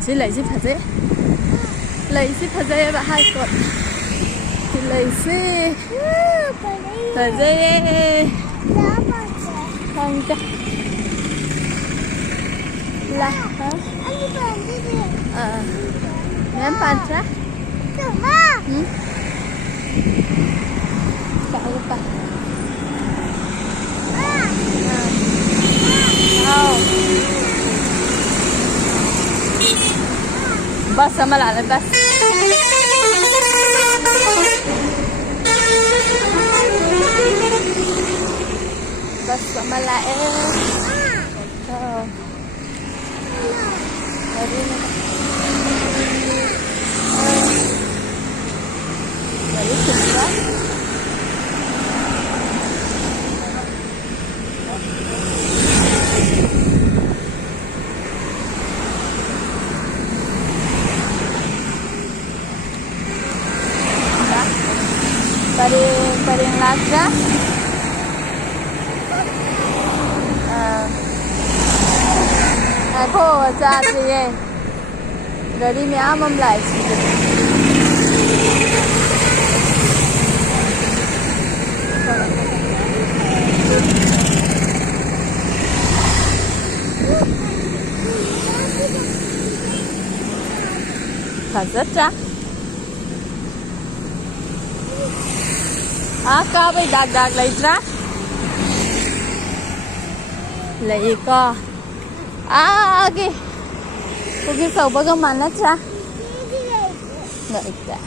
xin lấy zip thật dễ. Lấy zip thật dễ bạn hai cột. Thì lấy zip thật dễ. Không chắc. Là hả? Ném pan chắc. Cạo lupa. Oh. Bus sama lah bus. Bus sama lah Oh. Dari ni. Dari sini. Paling laga. Cô ra gì vậy? Rồi đi mẹ mâm lại chị. Thật rất chắc. Cao bị đạc lấy ra. Lấy co. Okay. Pergi kau bagaimana Tra? Nggak ada.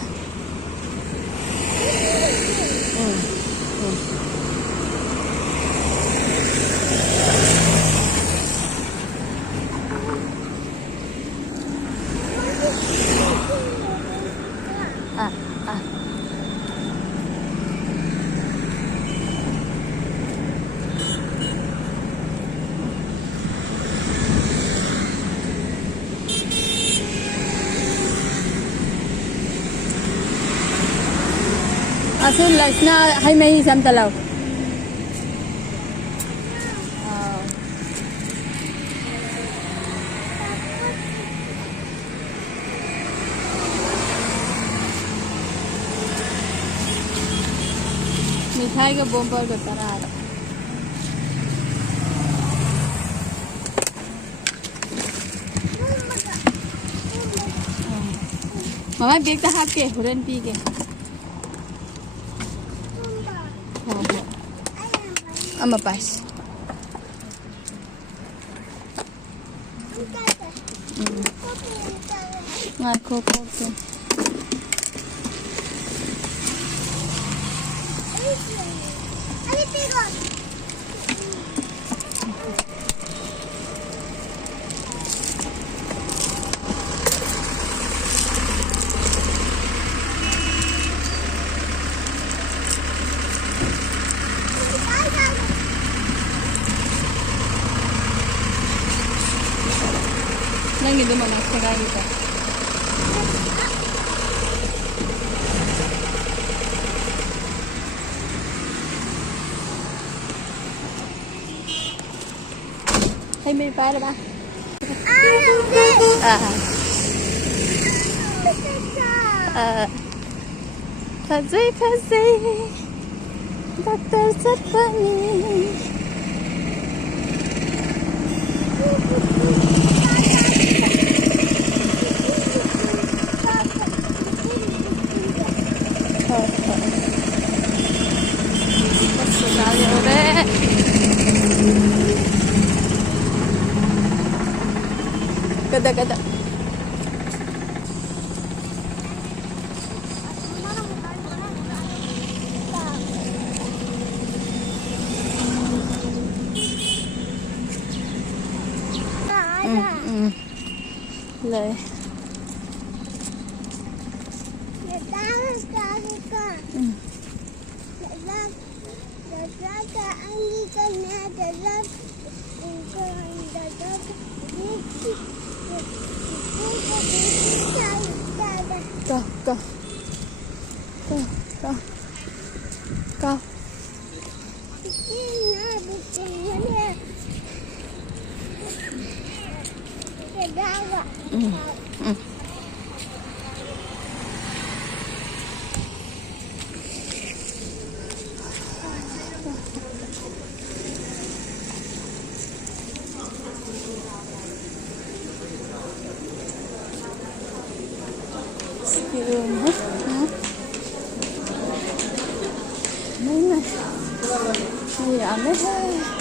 Asin lasna hay may isang talaw. मिठाई का bumper का तरह आ रहा मामा bag तो हाथ के Huron P के Ama pas. Ngaku kopi. Nang itu mana sekali itu. Hay mấy phải rồi ba. Pazzi. Doctor said funny. Kada. Lời. Go. नहीं ना ये आने है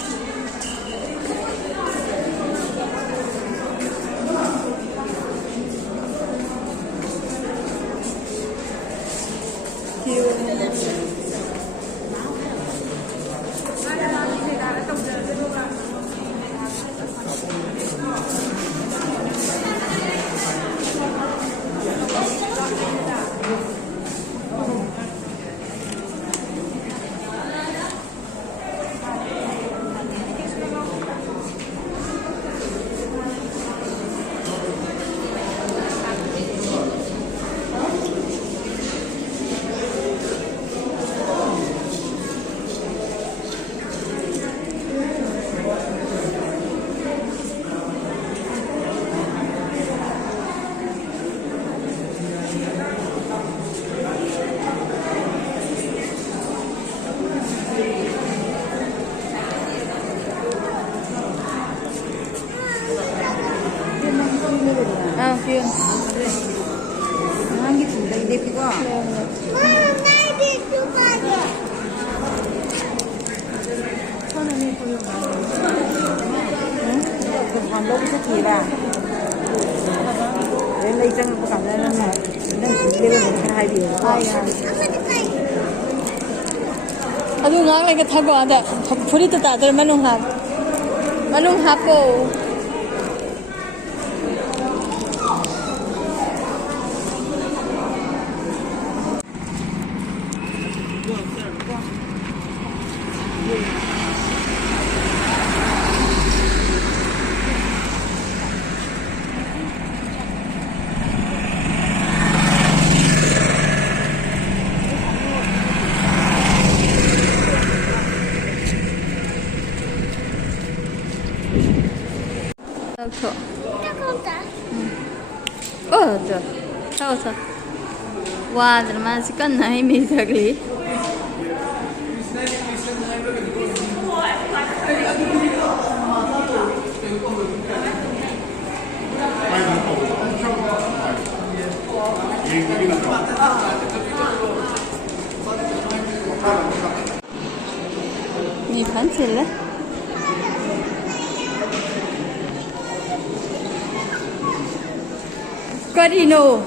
한개 준다 이 대피가 그 방법이 좋기라 내가 이장을 보고 안 하는 날 내가 못해 하이비야 아주 나가게 타고 와다 불이 따들 만ung 하고 저. 저. 저. 와, 드라마 시간 나이 미적리. 니 반칠래? Carino.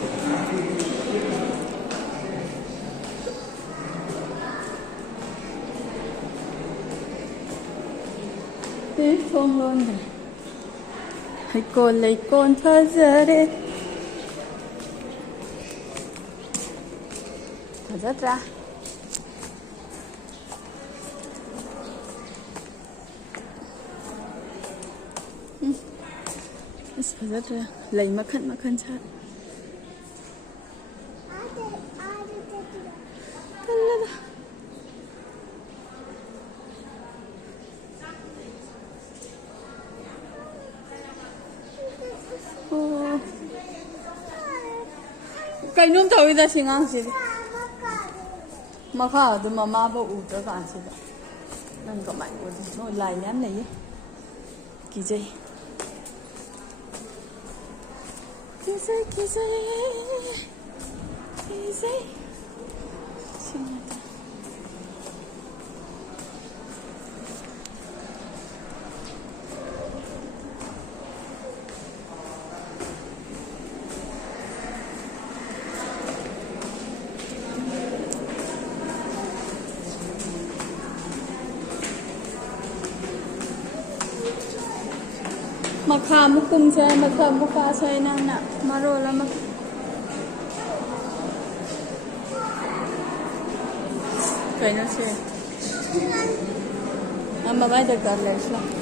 Thế không luôn này. Hãy còn lấy con phá ra đi. Thở rất ra. Thở rất ra. Lấy mà khăn sát. Cái nôm tàu ra xin ăn gì mà khá được mà ma bộ ủ cho cả gì đó nên có mạnh của nó lại nhám này kỳ dây xin nhận ta Makha mukum saya, makha muka saya nak marola mak. Kaya na siya. Mama, may dagar lang siya.